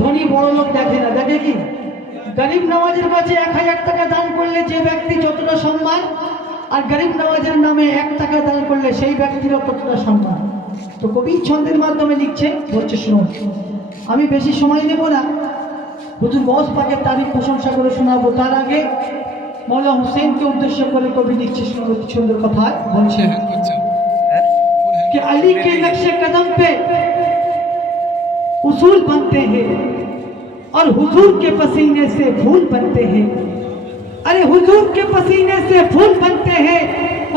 ধনী বড় লোক দেখে না, দেখে কি গরিব নওয়াজের কাছে 1000 টাকা দান করলে যে ব্যক্তি যতটা সম্মান, আর গরিব নওয়াজের নামে 1 টাকা দান করলে সেই ব্যক্তিরও ততটা সম্মান। তো কবি ছন্দের মাধ্যমে লিখছে, বলছে শুনুন, আমি বেশি সময় নেব না, হুজুর গৌস পাকের তারিফ প্রশংসা করে শোনাবো। তার আগে মৌলা হুসেনকে উদ্দেশ্য করে কবি লিখছে, শুনুন কি সুন্দর কথা বলছে कि अली के नक्शे कदम पे उसूल बनते हैं और हुजूर के पसीने से फूल बनते हैं। अरे हुजूर के पसीने से फूल बनते हैं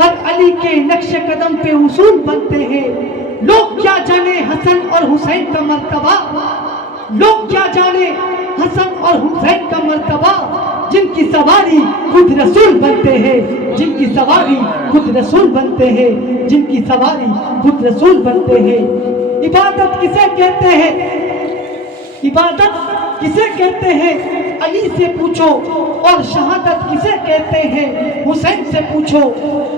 और अली के नक्शे कदम पे उसूल बनते हैं। लोग क्या जाने हसन और हुसैन का मर्तबा, लोग क्या जाने हसन और हुसैन का मर्तबा, जिनकी सवारी खुद रसूल बनते हैं, जिनकी सवारी खुद रसूल बनते हैं, जिनकी सवारी खुद रसूल बनते हैं। इबादत किसे कहते हैं, इबादत किसे कहते हैं, अली से पूछो, और शहादत किसे कहते हैं, हुसैन से पूछो।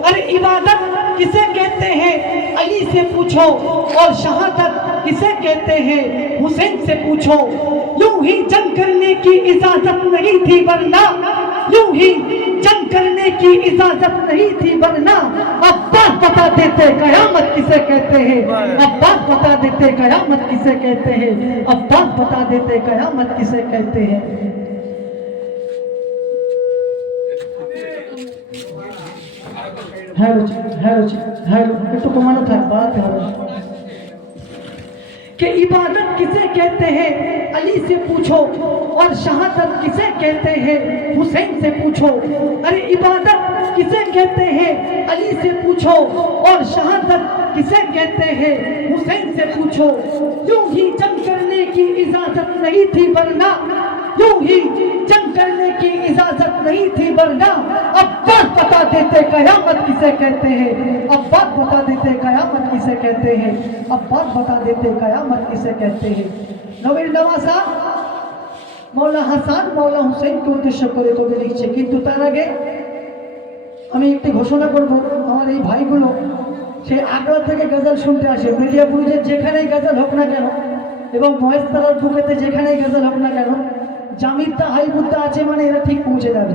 अरे इबादत किसे कहते हैं, अली से पूछो, और शहादत किसे कहते हैं, हुसैन से पूछो। यूं ही जंग करने की इजाजत नहीं थी वरना, यूं ही जंग करने की इजाजत नहीं थी वरना, अब्बास बता देते कयामत किसे कहते हैं, अब्बास बता देते कयामत किसे कहते हैं, अब्बास बता देते कयामत किसे कहते हैं। একটু কমানো থাক, বাড়াতে হবে। कि इबादत किसे कहते हैं, अली से पूछो, और शहादत किसे कहते हैं, हुसैन से पूछो। अरे इबादत किसे कहते हैं, अली से पूछो, और शहादत किसे कहते हैं, हुसैन से पूछो। यूं ही जंग करने की इजाजत नहीं थी वरना, यूं ही जंग करने की इजाजत नहीं थी वरना, अब्बास बता देते कयामत किसे कहते हैं, अब्बास बता देते कयामत किसे कहते हैं, अब्बास बता देते कयामत किसे कहते हैं। নবীর নওয়াজা মৌলা হাসান মৌলা হুসেনকে উদ্দেশ্য করে কবি লিখছে। কিন্তু তার আগে আমি একটি ঘোষণা করব, আমার এই ভাইগুলো সেই আগ্রা থেকে গজল শুনতে আসে, মির্জাপুরের যেখানেই গজল হোক না কেন, এবং মহেশতলার বুকেতে যেখানেই গজল হোক না কেন, জামিরটা হাইবুদ্দা আছে মানে এরা ঠিক পৌঁছে যাবে।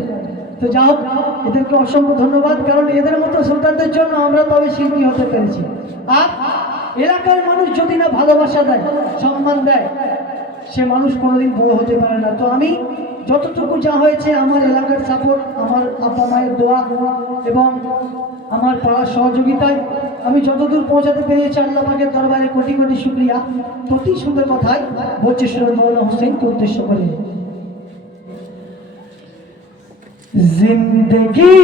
তো যা হোক, এদেরকে অসংখ্য ধন্যবাদ, কারণ এদের মতো সুলতানদের জন্য আমরা তবে শিল্পী হতে পেরেছি। আর এলাকার মানুষ যদি না ভালোবাসা দেয়, সম্মান দেয়, সে মানুষ কোনোদিন বড় হতে পারে না। তো আমি যতটুকু যা হয়েছে আমার এলাকার সাপোর্ট, আমার আব্বা মায়ের দোয়া এবং আমার পাড়ার সহযোগিতায় আমি যতদূর পৌঁছাতে পেরেছি, আল্লাহ পাকের দরবারে কোটি কোটি শুকরিয়া। প্রতি সুন্দর কথায় বলছে সুর মৌলা হুসেনকে উদ্দেশ্য করে। जिंदगी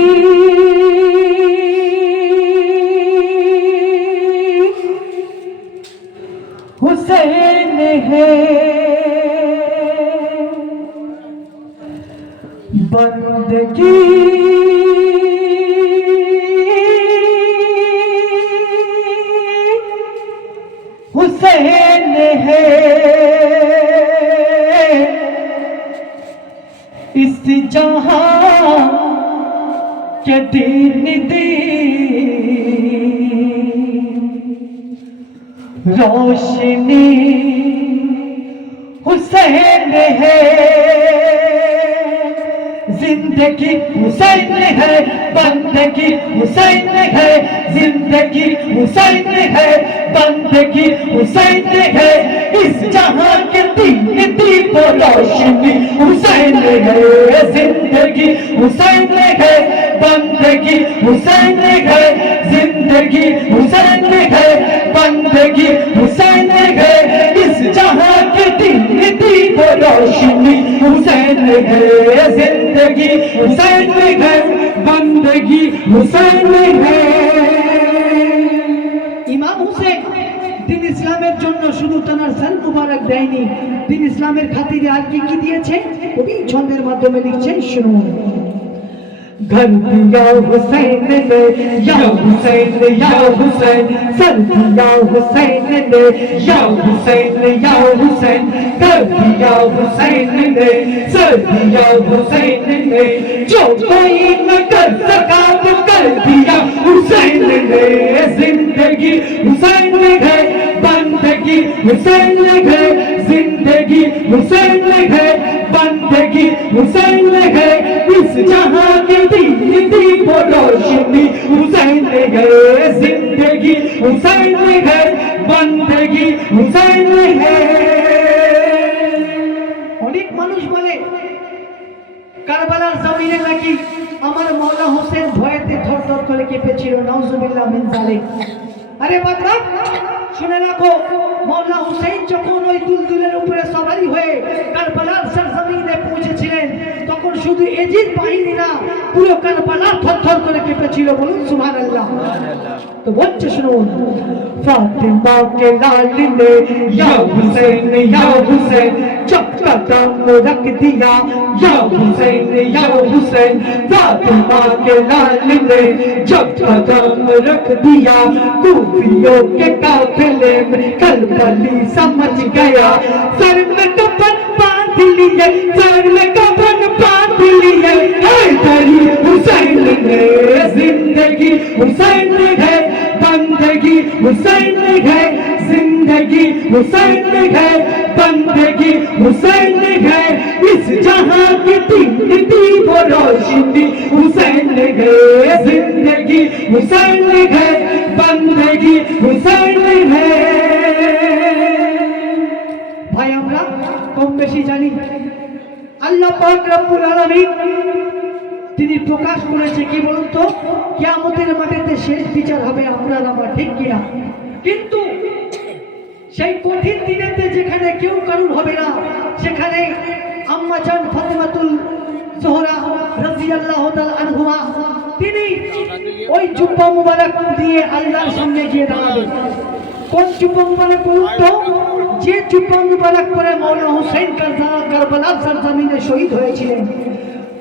हुसैन है, बंदगी हुसैन है, इस जहां के दीन दी रोशनी हुसैन है, जिंदगी हुसैन है, बंदगी हुसैन है, जिंदगी हुसैन है, बंदगी हुसैन है, इस जहां के दीन दी वो रोशनी हुसैन है, जिंदगी हुसैन है, बंदगी हुसैन है, जिंदगी हुसैन है, बंदगी हुसैन है, इस जहां के दीन दी वो रोशनी हुसैन है, जिंदगी हुसैन है, बंदगी हुसैन है। ইমাম হুসেন দিন ইসলামের জন্য শুধু তার সান মুবারক দেয়নি, দিন ইসলামের খাতিরে আর কি কি দিয়েছে কবি ছন্দের মাধ্যমে লিখছেন, শুনুন। घर दिया हुसैन ने या हुसैन या हुसैन, सर दिया हुसैन ने या हुसैन या हुसैन, घर दिया हुसैन ने सर दिया हुसैन ने, जो कोई न कर सका तो कर दिया हुसैन ने, जिंदगी हुसैन है, बंदगी हुसैन है, जिंदगी हुसैन है, बंदगी हुसैन है, इस जहां की दीन वो रोशनी हुसैन है, जिंदगी हुसैन है, बंदगी हुसैन है। অনেক মানুষ বলে কারবালার জমিনে নাকি আমার মওলা হোসেন ভয়েতে থরথর করে কেঁপেছিল, নাউজুবিল্লাহ মিন যালিক। আরে বাদরা, শুনে রাখো, মওলা হোসেন যখন ওই দুলদুলের উপরে সওয়ারি হয়ে কারবালার সরজমিনে পৌঁছেছিলেন, তখন শুধু এজিদ বাহিনী না, পুরো কারবালা থরথর করে কেঁপেছিল। বলুন সুবহানাল্লাহ। তো বলছে শুনুন, ফাতিমা के लाल ने या हुसैन जब कदम रख दिया, या हुसैन फातिमा के लाल ने जब कदम रख दिया, कूफियों के काफिले में कलबली समझ गया, सर में कफन बांध लिए, सर में कफन बांध लिए, हैदरी हुसैन है, जिंदगी हुसैन है, बंदगी हुसैन है, जिंदगी हुसैन है, बंदगी हुसैन है, इस जहां की दीन वो रोशनी हुसैन है, जिंदगी हुसैन है, बंदगी हुसैन है। ভাই আমরা কম বেশি জানি আল্লাহ পাক রব্বুল আলামিন তিনি প্রকাশ করেছে কি বলুন তো, কিয়ামতের মাঠেতে শেষ বিচার হবে আপনার আমার, ঠিক কিনা? কিন্তু সেই কঠিন দিনেতে যেখানে কেউ কারুর হবে না, সেখানে আম্মা জান ফাতিমাতুল জোহরা রাদিয়াল্লাহু তাআলা আনহুমা তিনি ওই জুব্বা মুবারক দিয়ে আল্লাহর সামনে গিয়ে দাঁড়াবেন। কোন জুব্বা মুবারক বলুন তো? যে জুব্বা মুবারক পরে মওলানা হুসাইন কারবালার সরজমিনে শহীদ হয়েছিলেন।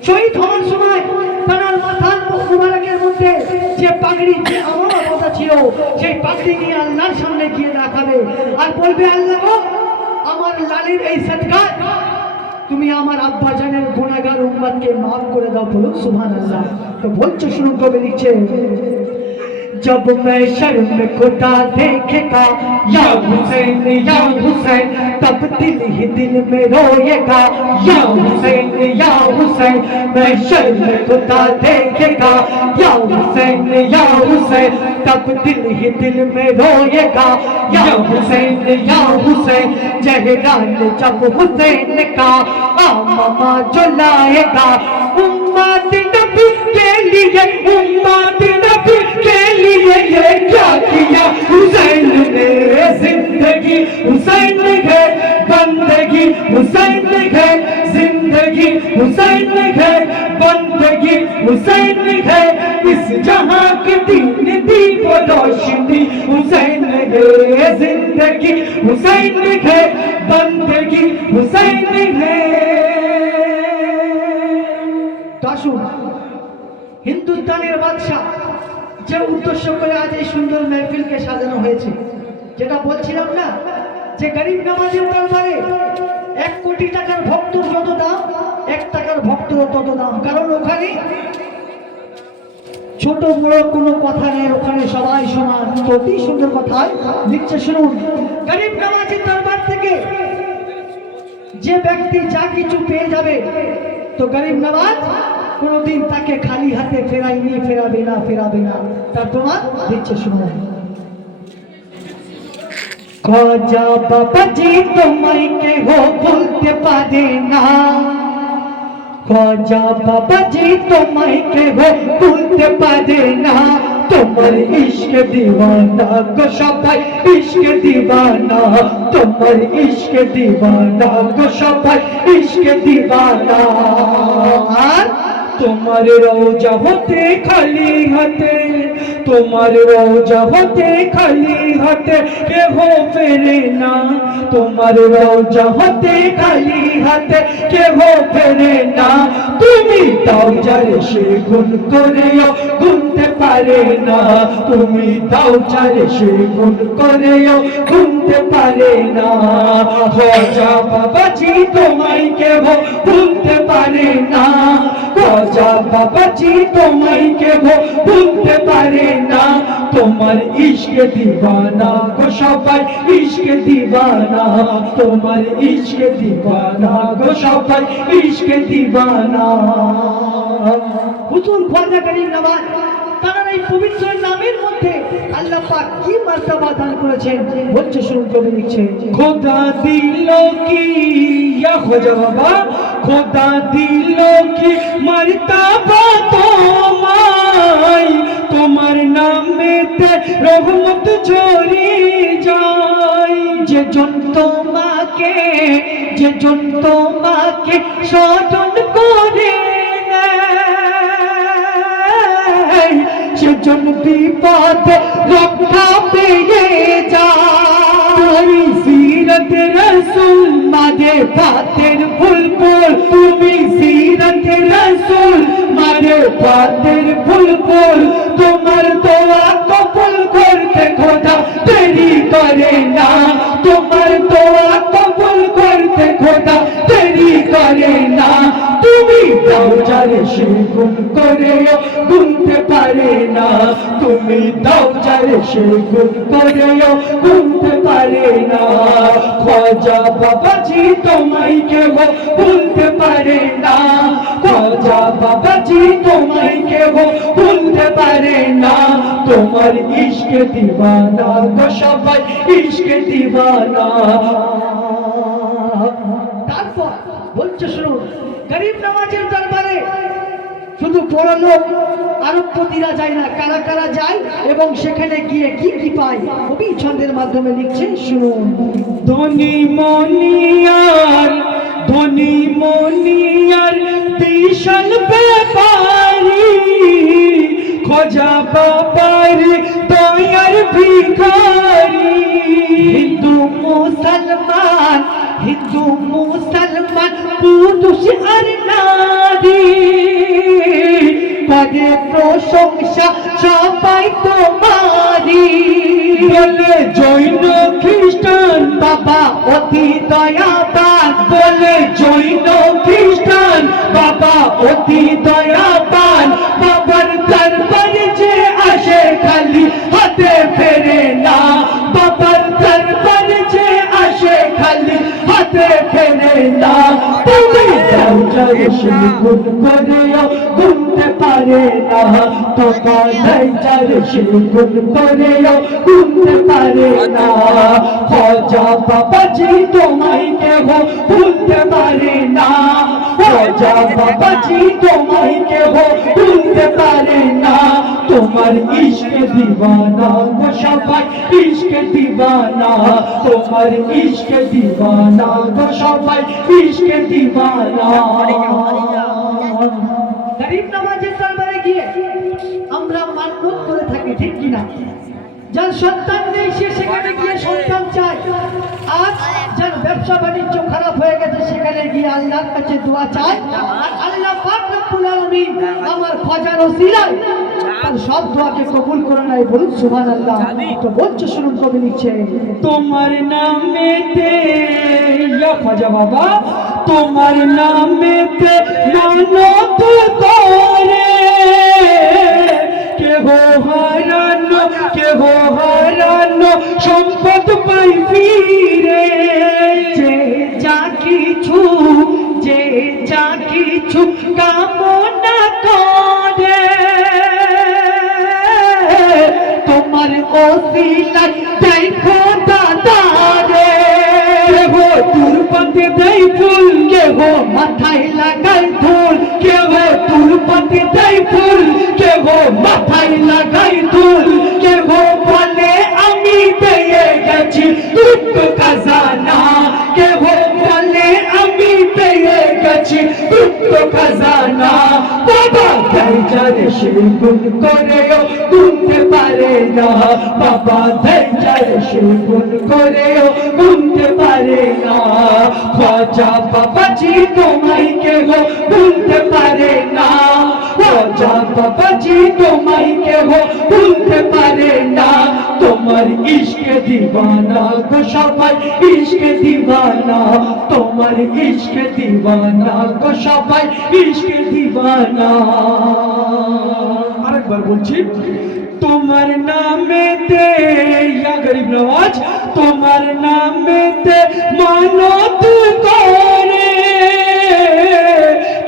শহীদ হওয়ার সময় তার মাথার মুবারকের মধ্যে যে পাগড়ি, যে আমার কথা ছিল, সেই পাগড়ি নিয়ে আল্লাহর সামনে গিয়ে দেখাবে আর বলবে, আল্লাহ গো, আমার লালির এই সদকায় তুমি আমার আব্বা জানের গুনাহগার উম্মতকে maaf করে দাও। বলুন সুবহানাল্লাহ। তো বলছে শুনুন, কবে লিখছে, जब मैं शर्म खुदा देखेगा, या हुसैन तब दिल ही दिल में रोएगा, या हुसैन मैं शर्म खुदा देखेगा, या हुसैन तब दिल ही दिल में रोएगा, या हुसैन जहरान जब हुसैन का आमा जो लाएगा, उम्मत नबी के लिए, उम्मत नबी के लिए ये क्या किया हुसैन ने, जिंदगी हुसैन है, बंदगी हुसैन है, जिंदगी हुसैन है, बंदगी हुसैन है, इस जहां की दीन वो रोशनी हुसैन है, जिंदगी हुसैन है, बंदगी हुसैन है। আসুন, হিন্দুস্তানের বাদশাহ যে উদ্দেশ্য করে আজ এই সুন্দর মেহফিলকে সাজানো হয়েছে, যেটা বলছিলাম না, যে গরিব নওয়াজের দরবারে 1 কোটি টাকার ভক্তর যত দাম, 1 টাকার ভক্তর তত দাম। কারণ ওখানে ছোট বড় কোনো কথা নেই, ওখানে সবাই সমান। অতি সুন্দর কথায় লিখছে শুনুন, গরিব নওয়াজের দরবার থেকে যে ব্যক্তি যা কিছু পেয়ে যাবে, তো গরিব নওয়াজ কোনদিন তাকে খালি হাতে ফেরায়নি, ফেরাবে না। তার প্রমাণ দিচ্ছে শুনুন, খাজা বাবাজি তোমায় কেহ ভুলতে পারে না, খাজা বাবাজি তোমায় কেহ ভুলতে পারে না, তোমার ইশক দিওয়ানা গো সবাই, ইশক দিওয়ানা, তোমার ইশক দিওয়ানা গো সবাই, ইশক দিওয়ানা। আর তোমার রওজা হতে খালি হাতে, তোমার রওজা হতে খালি হাতে কেহ ফেরে না, তোমার রওজা হতে খালি হাতে কেহ ফেরে না, তুমি দাও যারে সে গুণ করেও গুনতে পারে না, তুমি দাও যারে সে গুণ করেও গুনতে পারে না, খাজা বাবাজি তোমায় কেহ ভুলতে পারে না, খাজা বাবাজি তোমায় কেহ ভুলতে পারে না তোমার ইশকে দিবানা গো সবাই ইশকে দিবানা তোমার ইশকে দিবানা গো সবাই ইশকে দিবানা হুজুর খ্বাজা করিম নওয়াজ তার এই পবিত্র নামের মধ্যে আল্লাহ পাক কি মার্তবা দান করেছেন বলছে শুনুন কবি লিখছে খোদা দিল কি ইয়া খোজা বাবা খোদা দিল কি মার্তবা তোমায় তোমার নামেতে রহমত ঝরে যায় যে জন তোমাকে স্মরণ করে নেয়, সেজন বিপদে রক্ষা পেয়ে যায়। সিরত রসুল মাঝে পাতের বুলবুল তুমি সিরত রসুল মারে পাতের বুলবুল তোমার দোয়া কবুল করতে খোদা দেরি করে না তোমার দোয়া কবুল করতে খোদা দেরি করে না তুমি দাও যারে সে গুণ করেও গুনতে পারে না তুমি দাও যারে সে গুণ করেও গুনতে পারে না খাজা বাবাজি তোমায় কেহ ভুলতে পারে না খাজা বাবাজি তোমায় কেহ ভুলতে পারে না তোমার ইশকে দিবানা গো সবাই ইশকে দিবানা তারপর বলছে শুনুন গরিব নওয়াজের দরবারে শুধু বড় লোক আরবপতিরা যায় না, কারা কারা যায় এবং সেখানে গিয়ে কি কি পায় কবি ছন্দের মাধ্যমে লিখছেন শুনুন ধনী মনিয়ার বিশাল ব্যাপারী খোজা বাবার দয়ার ভিখারি হিন্দু মুসলমান পুরুষ আর নারী করে প্রশংসা সবাই তোমারি বলে জৈন খ্রিস্টান বাবা অতি দয়াবান বলে জৈন খ্রিস্টান বাবা অতি দয়াবান বাবার দরবারে যে আসে খালি হাতে ফেরে না বাবার দরবারে যে আসে খালি হাতে ফেরে না তুমি দাও যারে সে গুণ করেও গুনতে পারে না তোমার দাই যারে সে গুণ করেও গুনতে পারে না খাজা বাবাজি তোমায় কেহ ভুলতে পারে না খাজা বাবাজি তোমায় কেহ ভুলতে পারে না তোমার ইশকে দিবানা গো সবাই ইশকে দিবানা তোমার ইশকে দিবানা গো সবাই ইশকে দিবানা গরিব নওয়াজের দরবারে গিয়ে আমরা মান্যত করে থাকি ঠিক কিনা যার সন্তান নেই সে সেখানে গিয়ে সন্তান চায় আর যার ব্যবসা বাণিজ্য খারাপ হয়ে গেছে সেখানে গিয়ে আল্লাহর কাছে দোয়া চায় আর আল্লাহ পাক রব্বুল আলামিন আমার খাজার ওসিলায় তার সব দোয়াকে কবুল করে নেয় বলুন সুবহানাল্লাহ তো বলছে শুনুন কবি লিখছে তোমার নামেতে ইয়া খাজা বাবা তোমার নামেতে মানত করে কেহ হারানো সম্পদ পাই ফিরে যে যা কিছু কামনা করে তোমার ওসিলায় দেয় খোদা তারে কেহ তুরপাতে দেয় ফুল কেহ মাথায় লাগায় ধুল কেহ তুরপাতে দেয় ফুল কেহ মাথায় লাগাই দুল কেহ বলে আমি পেয়ে গেছি দুঃখ খাজানা কেহ বলে আমি পেয়ে গেছি দুঃখ খাজানা বাবা দেয় যারে সে গুণ করেও গুনতে পারে না বাবা দেয় যারে সে গুণ করেও গুনতে পারে না খাজা বাবাজি তোমায় কেহ ভুলতে পারে না খাজা বাবাজি তোমায় কেহ ভুলতে পারে না তোমার ইশকে দিওয়ানা গো সবাই ইশকে দিওয়ানা তোমার ইশকে দিওয়ানা গো সবাই ইশকে দিওয়ানা আরেকবার বলছি তোমার নামেতে ইয়া গরিব নওয়াজ তোমার নামেতে মানত করে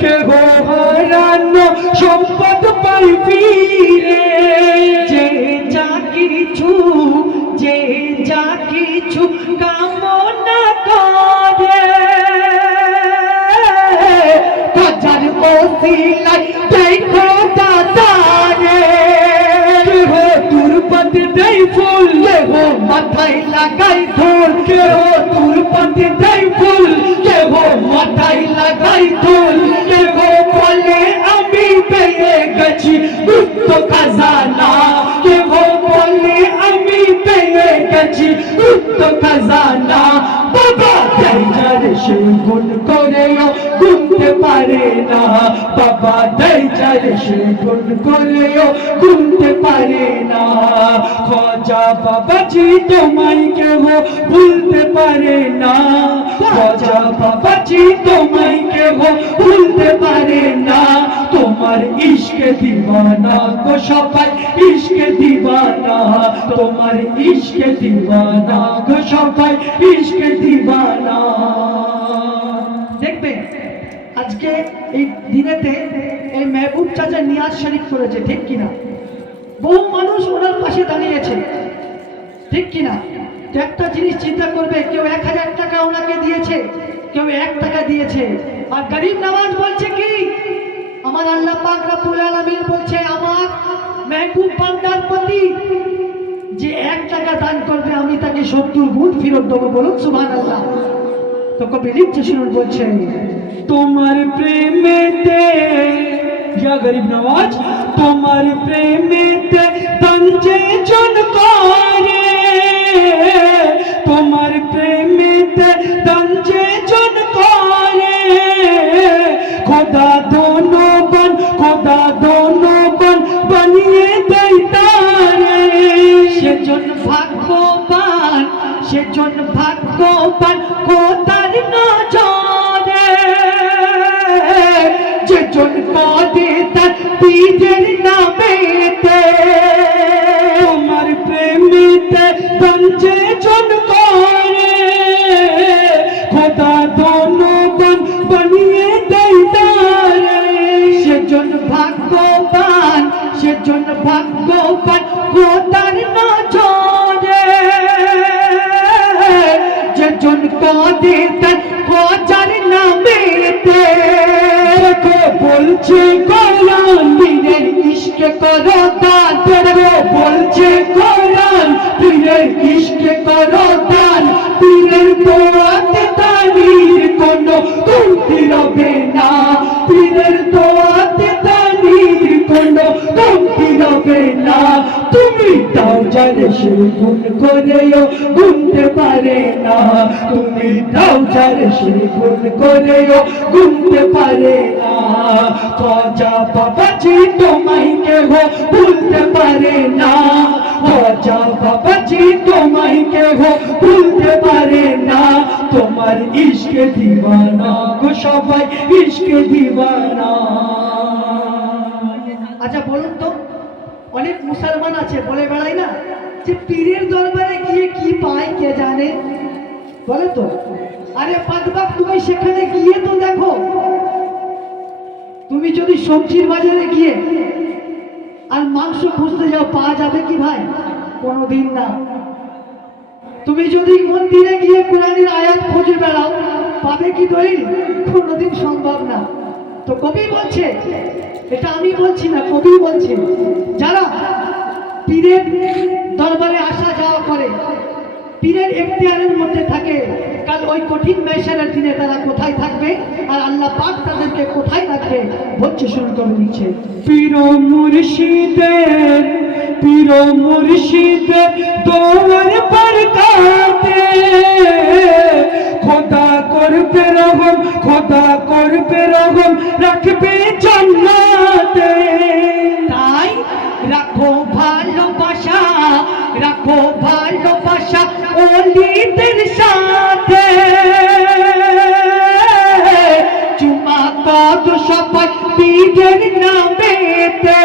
কেহ হারানো সম্পদ পাই ফিরে যে যা কিছু কামনা করে হাজার ওসিলায় দেখো দাদারে কেহ তুরপতি দেই ফুল কেহ মাথায় লাগাই ধুল কেহ তুরপতি দেই ফুল কেহ মাথায় লাগাই ধুল কেহ বলে আমি পেয়ে গেছি গুপ্ত খাজানা কেহ বলে আমি পেয়ে গেছি গুপ্ত খাজানা বাবা দেয় সে গুণ করেও গুনতে পারে না বাবা দেয় সে গুণ করেও গুনতে পারে না খাজা বাবাজি তোমায় কেহ ভুলতে পারে না খাজা বাবাজি তোমায় কেহ ভুলতে পারে না তোমার ইশকে দিওয়ানা গো সবাই ইশকে দিওয়ানা তোমার ইশকে দিওয়ানা গো সবাই ইশকে দিওয়ানা দেখবে আজকে এই দিনেতে এই মেহবুব চাচা নিয়াজ শরীফ করেছে ঠিক কিনা বহু মানুষ ওনার পাশে দাঁড়িয়েছে ঠিক কিনা তো একটা জিনিস চিন্তা করবে কেউ 1000 টাকা ওনাকে দিয়েছে কেউ 1 টাকা দিয়েছে আর গরিব নওয়াজ বলছে কি আমার আল্লাহ পাক রব্বুল আলামিন বলছে আমার মেহবুব বান্দার প্রতি যে 1 টাকা দান করবে আমি তাকে 70 গুণ ফেরত দেবো বলুন সুবহানাল্লাহ তো কবি লিখছে শুনুন বলছে তোমার প্রেমেতে ইয়া গরিব নওয়াজ তোমার প্রেমেতে তঞ্জে জন করে তোমার প্রেমেতে তঞ্জে জন করে খোদা দোনো বন বানিয়ে দেয় তারে সেজন ভাগ্যবান খোদার নজরে যেজন কাঁদে তার পীরের নামেতে তোমার প্রেমেতে তঞ্জে জন করে খোদা দোনো বন বানিয়ে দেয় তারে সেজন ভাগ্যবান খোদার নজরে যেজন কাঁদে তার খোঁজার নামেতে বলছে কোরআন পীরের ইশকে করো দান বলছে কোরআন পীরের ইশকে করো দান পীরের দোয়াতে তানির কোনো কমতি রবে না পীরের দোয়াতে তানির কোনো কমতি রবে না তুমি দাও যারে সে গুণ করেও গুনতে পারে না তুমি দাও যারে সে গুণ করেও গুনতে পারে না খাজা বাবাজি তোমায় কেহ ভুলতে পারে না খাজা বাবাজি তোমায় কেহ ভুলতে পারে না তোমার ইশকে দিওয়ানা গো সবাই ইশকে দিওয়ানা আচ্ছা বলুন তো অনেক মুসলমান আছে বলে বেড়ায় না যে পীরের দরবারে গিয়ে কি পায় কে জানে বলে তো আরে পাতবাপ তুমি সেখানে গিয়ে তো দেখো তুমি যদি সবজির বাজারে গিয়ে আর মাংস খুঁজতে যাও পাওয়া যাবে কি ভাই কোনোদিন না তুমি যদি মন্দিরে গিয়ে কোরআনের আয়াত খুঁজে বেড়াও পাবে কি দলিল কোনোদিন সম্ভব না তো কবি বলছে এটা আমি বলছি না কবি বলছে যারা পীরের দরবারে আসা যাওয়া করে পীরের এখতিয়ারের মধ্যে থাকে কাল ওই কঠিন মেশারের দিনে তারা কোথায় থাকবে আর আল্লাহ পাক তাদেরকে কোথায় রাখবে বলছে শুরু করে নিচ্ছে পীর মুর্শিদের দোয়ার বরকাতে খোদা করবে রহম রাখবে জান্নাতে তাই রাখো ভালোবাসা, রাখো ভালোবাসা ওলিদের সাথে। চুমা কদ সবাই পীরের নামেতে,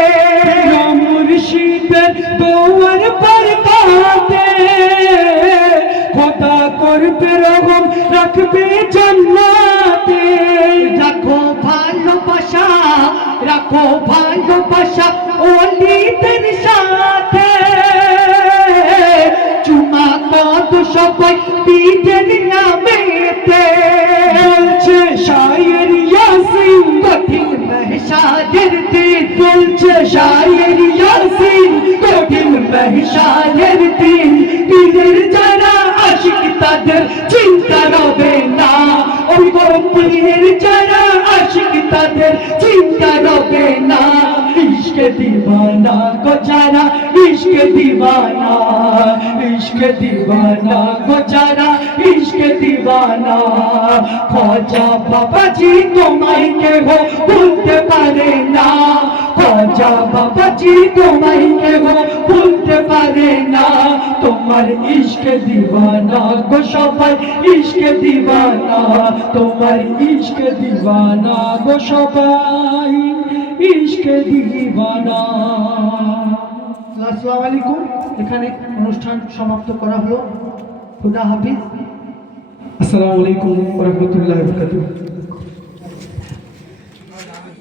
মুর্শিদের দোয়ার বরকতে খোদা করবে রহম রাখবে জান্নাতে। রাখো ভালোবাসা, রাখো ভালোবাসা ওলিদের সাথে। চুমা কদ সবাই পীরের নামেতে। বলছে শায়ের ইয়াসিন কঠিন মেহসাজের দিন, বলছে শায়ের ইয়াসিন কঠিন মেহসাজের দিন। পীরের যারা আশিক তাদের চিন্তা রবে না, ওই গরম পীরের যারা আশিক তাদের চিন্তা রবে না। ইশকে দিওয়ানা গো যারা, ইশকে দিওয়ানা, ইশকে দিওয়ানা গো যারা, ইশকে দিওয়ানা। খাজা বাবাজি তোমায় কেহ ভুলতে পারে না, খাজা বাবাজি তোমায় কেহ ভুলতে পারে না। তোমার ইশকে দিওয়ানা গো সবাই, ইশকে দিওয়ানা, তোমার ইশকে দিওয়ানা গো সবাই, ইশকে দিওয়ানা। আসসালামু আলাইকুম। এখানে অনুষ্ঠান সমাপ্ত করা হলো। খুদা হাফিজ। আসসালামু আলাইকুম ওয়া রাহমাতুল্লাহি ওয়া বারাকাতুহু।